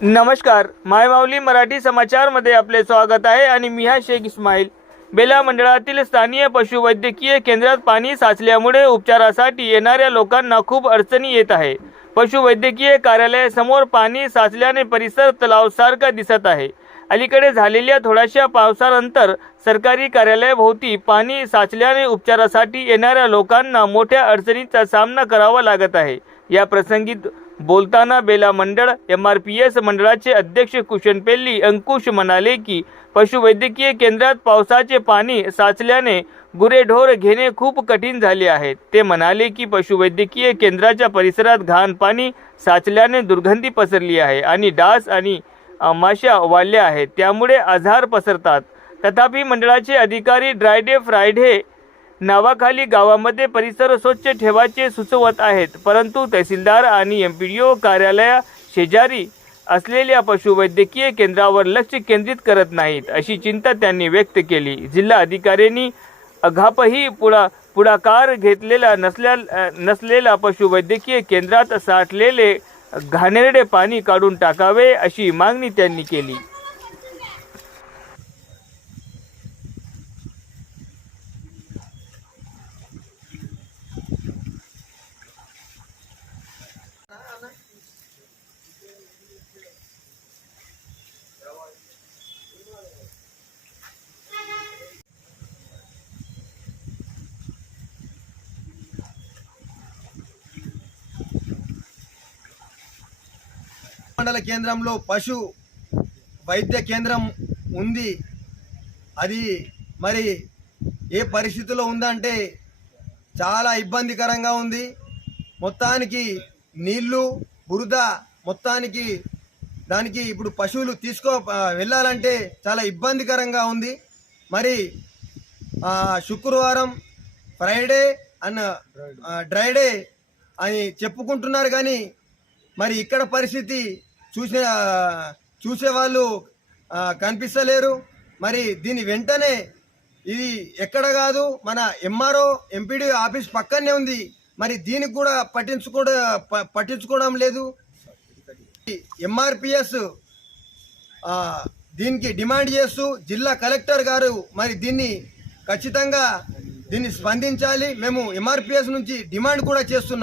नमस्कार मायमाऊली मराठी समाचारमध्ये आपले स्वागत आहे आणि मी हा शेख इस्माईल. बेला मंडळातील स्थानीय पशुवैद्यकीय केंद्रात पाणी साचल्यामुळे उपचारासाठी येणाऱ्या लोकांना खूप अडचणी येत आहे. पशुवैद्यकीय कार्यालयासमोर पाणी साचल्याने परिसर तलावसारखा दिसत आहे. अलीकडे झालेल्या थोड्याशा पावसानंतर सरकारी कार्यालयाभोवती पाणी साचल्याने उपचारासाठी येणाऱ्या लोकांना मोठ्या अडचणीचा सामना करावा लागत आहे. या प्रसंगी बोलताना बेला मंडळ एम आर पी एस मंडळाचे अध्यक्ष कुशन पेल्ली अंकुश म्हणाले की पशुवैद्यकीय केंद्रात पावसाचे पाणी साचल्याने गुरेढोर घेणे खूप कठीण झाले आहे. ते म्हणाले की पशुवैद्यकीय केंद्राच्या परिसरात घाण पाणी साचल्याने दुर्गंधी पसरली आहे आणि डास आणि माश्या माशा वाढल्या आहेत त्यामुळे आजार पसरतात. तथापि मंडळाचे अधिकारी ड्रायडे फ्रायडे नावाखाली गावामध्ये परिसर स्वच्छ ठेवायचे सुचवत आहेत. परंतु तहसीलदार आणि एम पी डी ओ कार्यालया शेजारी असलेल्या पशुवैद्यकीय केंद्रावर लक्ष केंद्रित करत नाहीत अशी चिंता त्यांनी व्यक्त केली. जिल्हा अधिकाऱ्यांनी अघापही पुढा पुढाकार घेतलेला नसल्या नसलेला पशुवैद्यकीय केंद्रात साठलेले घाणेरडे पाणी काढून टाकावे अशी मागणी त्यांनी केली. మండల కేంద్రంలో పశు వైద్య కేంద్రం ఉంది. అది మరి ఏ పరిస్థితిలో ఉందంటే చాలా ఇబ్బందికరంగా ఉంది. మొత్తానికి నీళ్ళు బురద మొత్తానికి దానికి ఇప్పుడు పశువులు తీసుకో వెళ్ళాలంటే చాలా ఇబ్బందికరంగా ఉంది. మరి శుక్రవారం ఫ్రైడే అన్న డ్రైడే అని చెప్పుకుంటున్నారు కానీ మరి ఇక్కడ పరిస్థితి చూసే చూసేవాళ్ళు కనిపిస్తలేరు. మరి దీని వెంటనే ఇది ఎక్కడ కాదు మన ఎంఆర్ఓ ఎంపీడీ ఆఫీస్ పక్కనే ఉంది. మరి దీనికి కూడా పట్టించుకోవడం ప- పట్టించుకోవడం లేదు. ఎంఆర్పిఎస్ దీనికి డిమాండ్ చేస్తూ జిల్లా కలెక్టర్ గారు మరి దీన్ని ఖచ్చితంగా దీన్ని స్పందించాలి. మేము ఎంఆర్పిఎస్ నుంచి డిమాండ్ కూడా చేస్తున్నాం.